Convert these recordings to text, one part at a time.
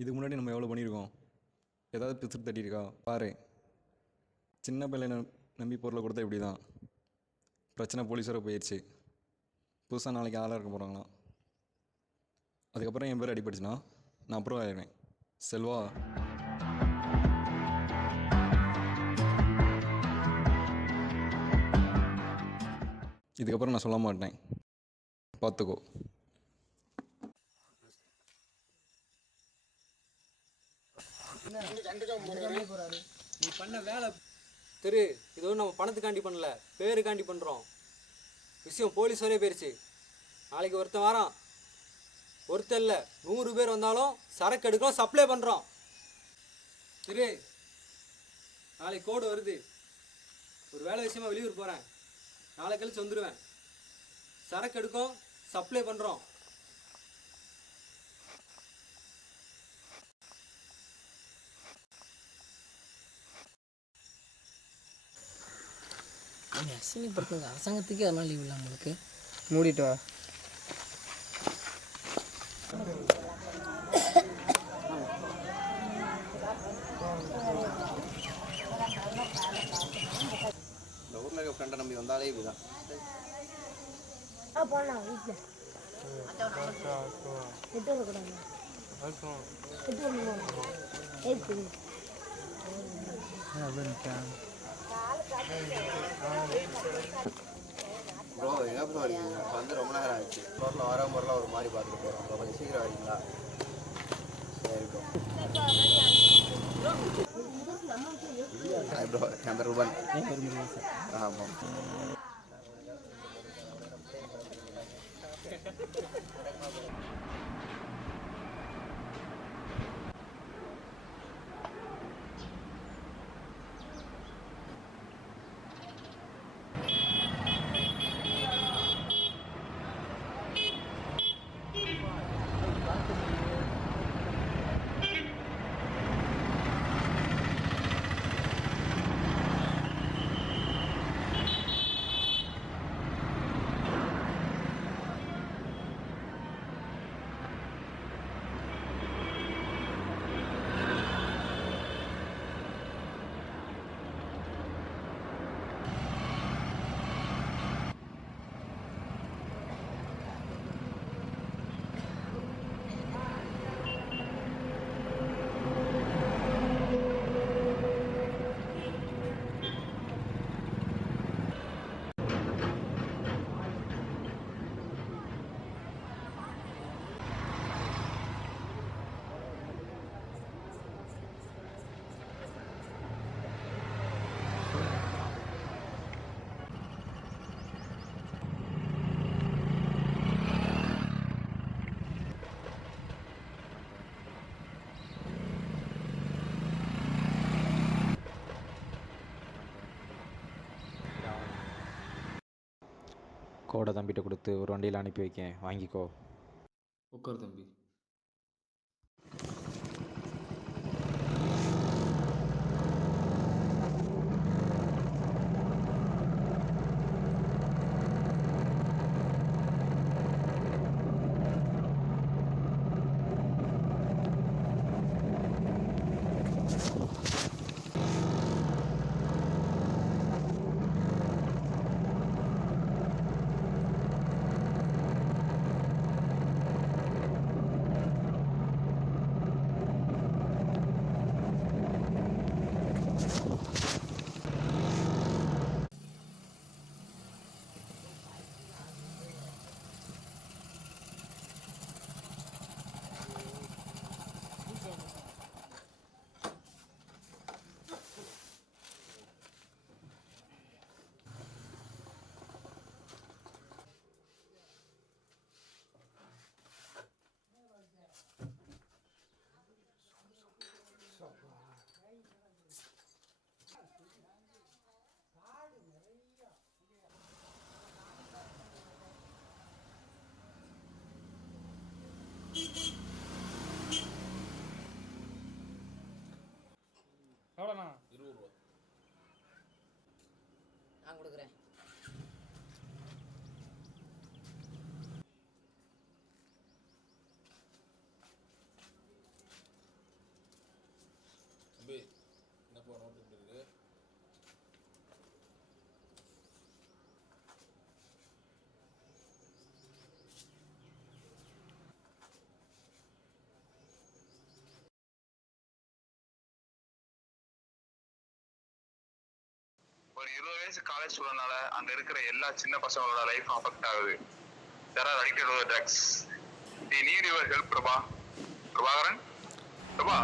இதுக்கு முன்னாடி நம்ம எவ்வளோ பண்ணியிருக்கோம்? ஏதாவது பிசுறு தட்டியிருக்கா பாரு. சின்ன பிள்ளைனை நம்பி பொருளை கொடுத்தா இப்படி தான் பிரச்சனை. போலீஸ் வர போயிடுச்சு. புதுசாக நாளைக்கு ஆளாக இருக்க போகிறாங்களாம். அதுக்கப்புறம் என் பேர் அடிபட்டுச்சுன்னா நான் அப்ரூவ் ஆயிடுவேன். செல்வா, இதுக்கப்புறம் நான் சொல்ல மாட்டேன், பார்த்துக்கோ. நீ பண்ண வேலை திரு, இது ஒன்றும் நம்ம பணத்துக்காண்டி பண்ணல, பேருக்காண்டி பண்ணுறோம். விஷயம் போலீஸ் வரையே போயிடுச்சு. நாளைக்கு ஒருத்தன் வரான், ஒருத்தர் இல்லை 100 பேர் வந்தாலும் சரக்கு எடுக்கிறோம், சப்ளை பண்ணுறோம். திரு, நாளைக்கு கோடு வருது. ஒரு வேலை விஷயமா வெளியூர் போகிறேன், நாளை கழிச்சு வந்துடுவேன். சரக்கு எடுக்கும், சப்ளை பண்ணுறோம். அசிங்கப்படுத்துங்க, அரசாங்கத்துக்கே அதனால் லீவ் இல்லை உங்களுக்கு. மூடிட்டு வா. இந்த ஊரில் இருக்க ஃப்ரெண்டை நம்பி வந்தாலே இப்படிதான். ப்ரோ எங்கே ப்ரோ வரீங்க? இப்போ வந்து ரொம்ப நேரம் ஆயிடுச்சு. ரோட்டில் வர பொருளாக ஒரு மாதிரி பார்த்துட்டு போகிறோம். ப்ரோ கொஞ்சம் சீக்கிரம் வரீங்களா? சரி ப்ரோ. ஹாய் ப்ரோ, என் பேர் ரூபன். ஆமாம். கோடை தம்பிகிட்ட கொடுத்து ஒரு வண்டியில் அனுப்பி வைக்கேன், வாங்கிக்கோ. உட்கார் தம்பி. ஒரு 20 வயசு காலேஜ் ஸ்டூடெண்ட்னால அங்க இருக்கிற எல்லா சின்ன பசங்களோட லைஃப் அஃபெக்ட் ஆகுது. There are addicted to drugs. We need your help, Prabhakaran. Prabha.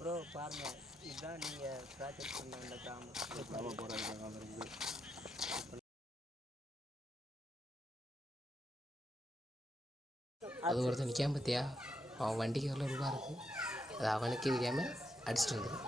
Bro பாருங்கள், இதுதான் நீங்கள் ப்ராஜெக்ட் பண்ண அந்த கிராமம். அது ஒருத்தன் நிற்காம பார்த்தியா, அவன் வண்டிக்கு எவ்வளோ ரூபா இருக்குது, அது அவனுக்கே தெரியாமல் அடிச்சிட்டு வந்துடும்.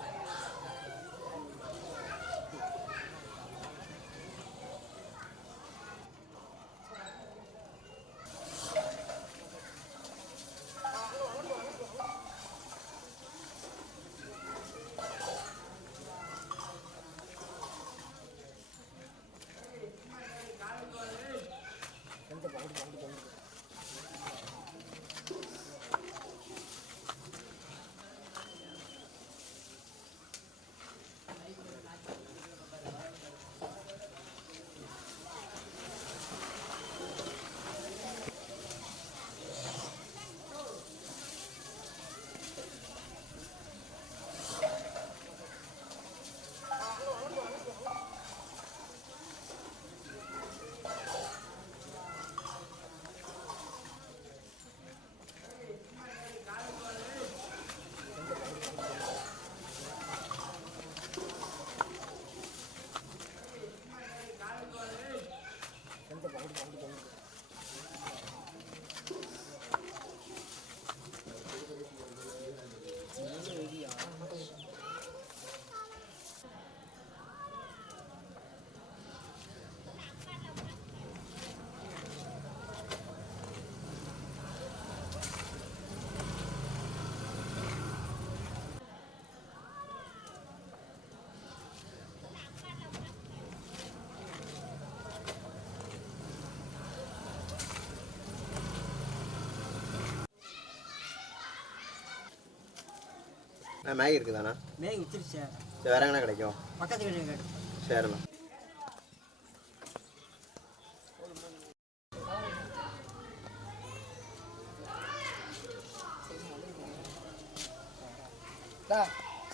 மேகி இருக்குதாண்ணா? மேகி வித்துருச்சு. சரி, வேற எங்கே கிடைக்கும்? பக்கத்து கடையில் கேட்டு. சரிண்ணா.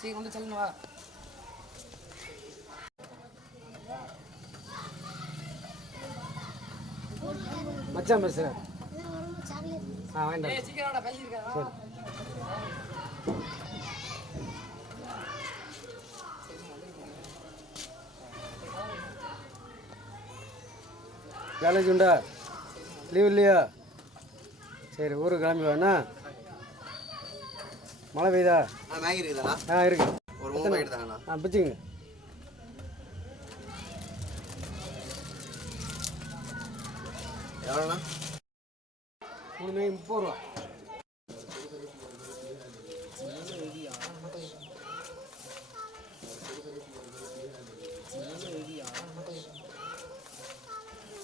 சீக்கிரம் வந்து சொல்லணும் வா. மச்சான் பேசுகிறேன். வாங்கிட்டு சீக்கிரம் பேசியிருக்கேன். காலேஜ் உண்டா? லீவ் இல்லையா? சரி, ஊருக்கு கிளம்பி வாண்ணா. மழை பெய்யுதா? மேகி இருக்குதாண்ணா? இருக்கு. ஒரு 3 பாக்கெட் தாங்கண்ணா. பிடிச்சிங்க. எவ்வளோண்ணா? 3 மேகி 30 ரூபா.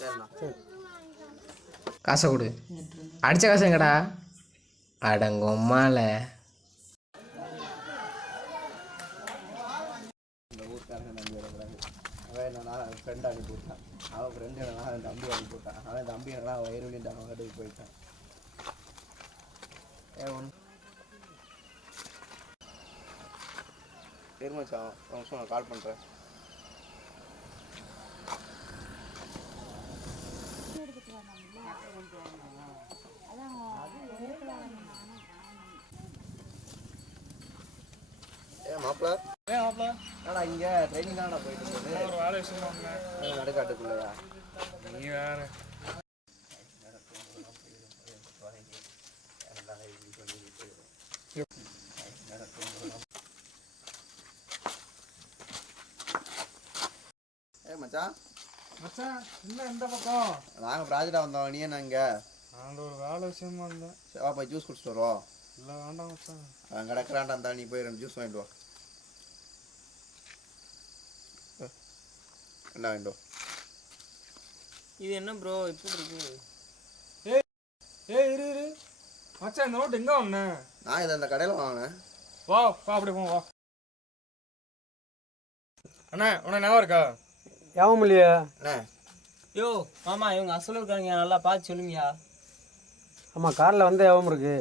சரிண்ணா. சரி, காசை கொடு. அடித்த காசு எங்கடா? அடங்கொம்மால. இந்த ஊருக்காரங்க நம்பி வரக்கூடாது. அவன் என்னன்னா ஃப்ரெண்ட் அனுப்பி விட்டான். அவன் ஃப்ரெண்டு என்னன்னா அவன் தம்பி அனுப்பி விட்டான். அவன் தம்பி என்னன்னா வயிறு வலிட்டு அவன் வீட்டுக்கு போயிட்டான். சரி மச்சான், ஒரு நிமிஷம் நான் கால் பண்ணுறேன். மாப்பிள்ள என்னடா இங்கே ட்ரைனிங் தானடா போயிட்டு இருந்தது? ஒரு வேலை விஷயம் நடுக்காட்டுக்குள்ளையா? நீ வேற மச்சான் மச்சான் என்ன இந்த பக்கம்? நாங்கள் ப்ராஜெக்டாக வந்தோம், நீ என்ன இங்கே? நான் ஒரு வேலை விஷயமா இருந்தேன். சரி, வா போய் ஜூஸ் குடிச்சிட்டு வருவோம். இல்லை வேண்டாம் மச்சான். அவன் கிடக்குறான்டா, இருந்தா நீ போய் 2 ஜூஸ் வாங்கிட்டு வா. என்ன வாங்கிட்டு வா. இது என்ன ப்ரோ இப்படி இருக்கு? ஏய் இரு இரு மச்சான், இந்த நோட்டு எங்கே வாங்கினேன்? நான் இதை அந்த கடையில் வாங்கினேன். வா வா அப்படி போ வா. அண்ணா உனக்கு ஞாபகம் இருக்கா? யாவும் இல்லையா? அண்ணே, யோ மாமா இவங்க அசல் இருக்காங்க, நல்லா பார்த்து சொல்லுங்கயா. ஆமாம், காரில் வந்து யாவும் இருக்கு.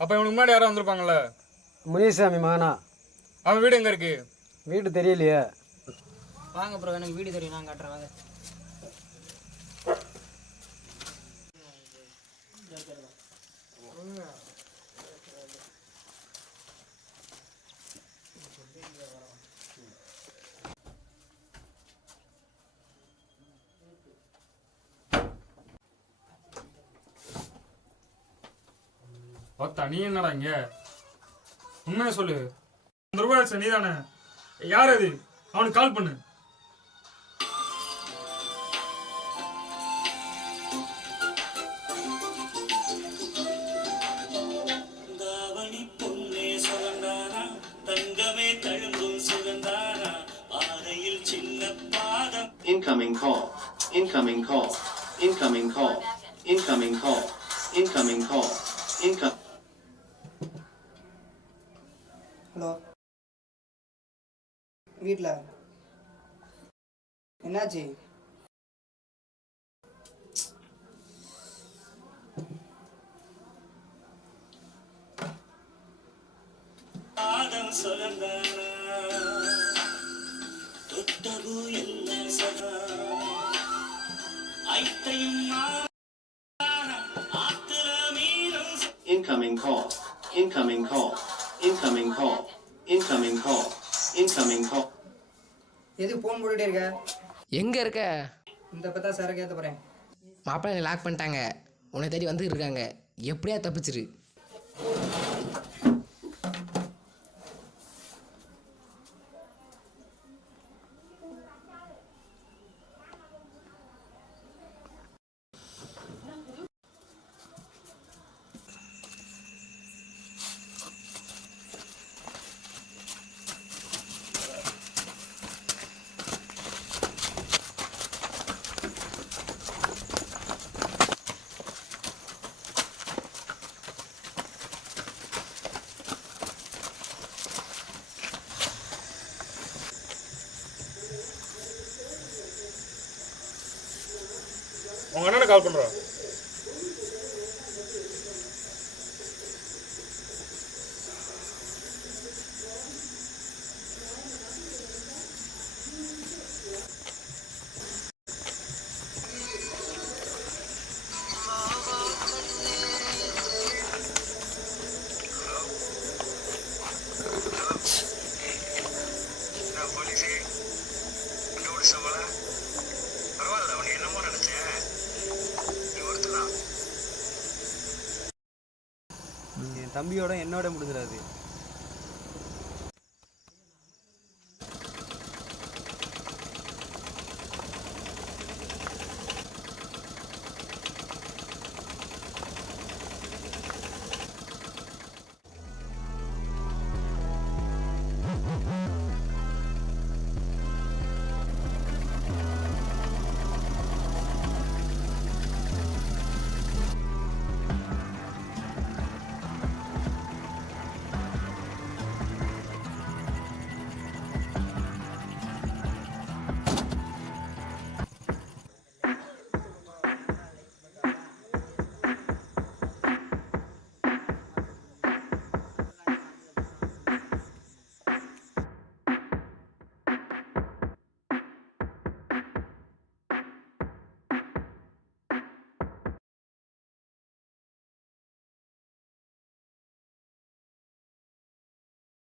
அப்போ இவனுக்கு முன்னாடி யாரும் வந்திருப்பாங்கல்ல? முனிசாமி மகனா? அவன் வீடு எங்கே இருக்கு? வீடு தெரியலையே. வாங்க ப்ரோ, எனக்கு வீடு தெரியும், நான் காட்டுறேன் வாங்க. பார்த்தா நீ என்னடா இங்க? உண்மையை சொல்லு. அந்த ரூபாய் நீ தானே? யார் அது? அவனுக்கு கால் பண்ணு. Incoming call. Incoming call. Incoming call. Incoming call. Incoming call. Incoming. Hello, வீட்டில் என்னாச்சு? Incoming call. Incoming call. Incoming call. Incoming call. Incoming call. எதுக்கு ஃபோன் போட்டுகிட்டே இருக்க? எங்கே இருக்க? இந்த பத்தா சாரை ஏற்ற போகிறேன். மாப்பிள்ளை என்னை லாக் பண்ணிட்டாங்க, உன்னை தேடி வந்துட்டு இருக்காங்க, எப்படியா தப்பிச்சிரு. உங்க அண்ணனை கால் பண்றான். என் தம்பியோட என்னோட முடிஞ்சிடாது.